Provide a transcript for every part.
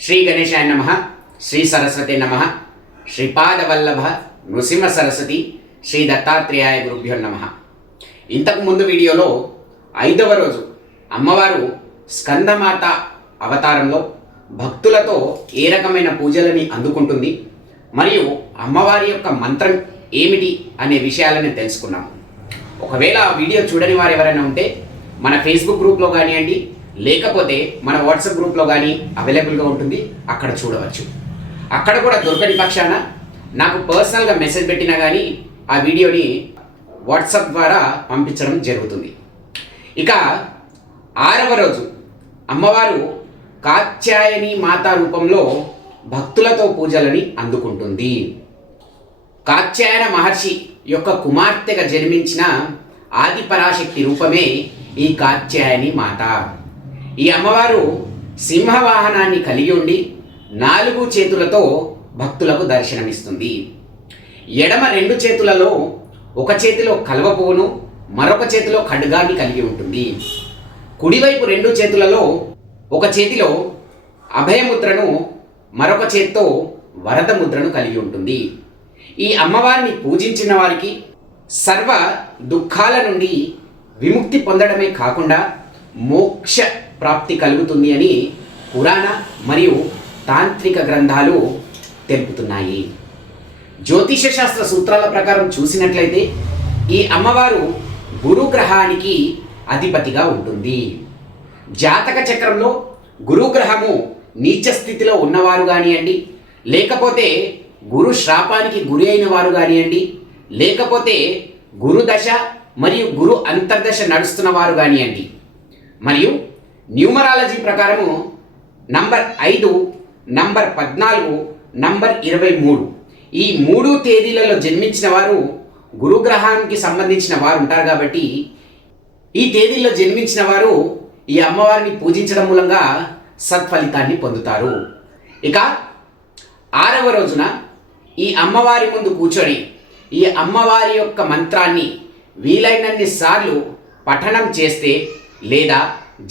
శ్రీ గణేశాయ నమ శ్రీ సరస్వతి నమ శ్రీపాదవల్లభ నృసింహ సరస్వతి శ్రీ దత్తాత్రేయాయ గురుభ్యో నమ. ఇంతకు ముందు వీడియోలో ఐదవ రోజు అమ్మవారు స్కందమాత అవతారంలో భక్తులతో ఏ రకమైన పూజలని అందుకుంటుంది మరియు అమ్మవారి యొక్క మంత్రం ఏమిటి అనే విషయాలని తెలుసుకున్నాము. ఒకవేళ ఆ వీడియో చూడని వారు ఎవరైనా ఉంటే మన ఫేస్బుక్ గ్రూప్లో కానివ్వండి లేకపోతే మన వాట్సాప్ గ్రూప్లో కానీ అవైలబుల్గా ఉంటుంది. అక్కడ చూడవచ్చు. అక్కడ కూడా దొరకని పక్షాన నాకు పర్సనల్గా మెసేజ్ పెట్టినా కానీ ఆ వీడియోని వాట్సాప్ ద్వారా పంపించడం జరుగుతుంది. ఇక ఆరవ రోజు అమ్మవారు కాత్యాయని మాతా రూపంలో భక్తులతో పూజలని అందుకుంటుంది. కాత్యాయన మహర్షి యొక్క కుమార్తెగా జన్మించిన ఆదిపరాశక్తి రూపమే ఈ కాత్యాయని మాత. ఈ అమ్మవారు సింహవాహనాన్ని కలిగి ఉండి నాలుగు చేతులతో భక్తులకు దర్శనమిస్తుంది. ఎడమ రెండు చేతులలో ఒక చేతిలో కలువ పువ్వును మరొక చేతిలో ఖడ్గాన్ని కలిగి ఉంటుంది. కుడివైపు రెండు చేతులలో ఒక చేతిలో అభయముద్రను మరొక చేత్తో వరద ముద్రను కలిగి ఉంటుంది. ఈ అమ్మవారిని పూజించిన వారికి సర్వ దుఃఖాల నుండి విముక్తి పొందడమే కాకుండా మోక్ష ప్రాప్తి కలుగుతుంది అని పురాణ మరియు తాంత్రిక గ్రంథాలు తెలుపుతున్నాయి. జ్యోతిష శాస్త్ర సూత్రాల ప్రకారం చూసినట్లయితే ఈ అమ్మవారు గురుగ్రహానికి అధిపతిగా ఉంటుంది. జాతక చక్రంలో గురుగ్రహము నీచ స్థితిలో ఉన్నవారు కానివ్వండి లేకపోతే గురు శ్రాపానికి గురి అయిన వారు కానివ్వండి లేకపోతే గురుదశ మరియు గురు అంతర్దశ నడుస్తున్న వారు కానివ్వండి మరియు న్యూమరాలజీ ప్రకారము నంబర్ ఐదు నంబర్ పద్నాలుగు నంబర్ ఇరవై మూడు. ఈ మూడు తేదీలలో జన్మించిన వారు గురుగ్రహానికి సంబంధించిన వారు ఉంటారు కాబట్టి ఈ తేదీల్లో జన్మించిన వారు ఈ అమ్మవారిని పూజించడం మూలంగా సత్ఫలితాన్ని పొందుతారు. ఇక ఆరవ రోజున ఈ అమ్మవారి ముందు కూర్చొని ఈ అమ్మవారి యొక్క మంత్రాన్ని వీలైనన్ని సార్లు పఠనం చేస్తే లేదా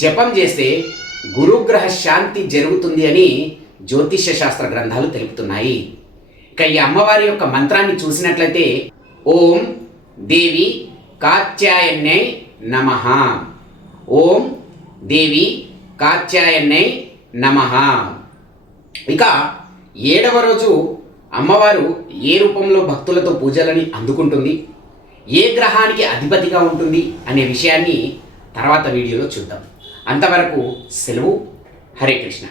జపం చేస్తే గురుగ్రహ శాంతి జరుగుతుంది అని జ్యోతిష్య శాస్త్ర గ్రంథాలు తెలుపుతున్నాయి. ఇక ఈ అమ్మవారి యొక్క మంత్రాన్ని చూసినట్లయితే ఓం దేవి కాత్యాయన్యై నమ. ఓం దేవి కాత్యాయన్యై నమ. ఇక ఏడవ రోజు అమ్మవారు ఏ రూపంలో భక్తులతో పూజలని అందుకుంటుంది ఏ గ్రహానికి అధిపతిగా ఉంటుంది అనే విషయాన్ని తర్వాత వీడియోలో చూద్దాం. అంతవరకు సెలవు. హరే కృష్ణ.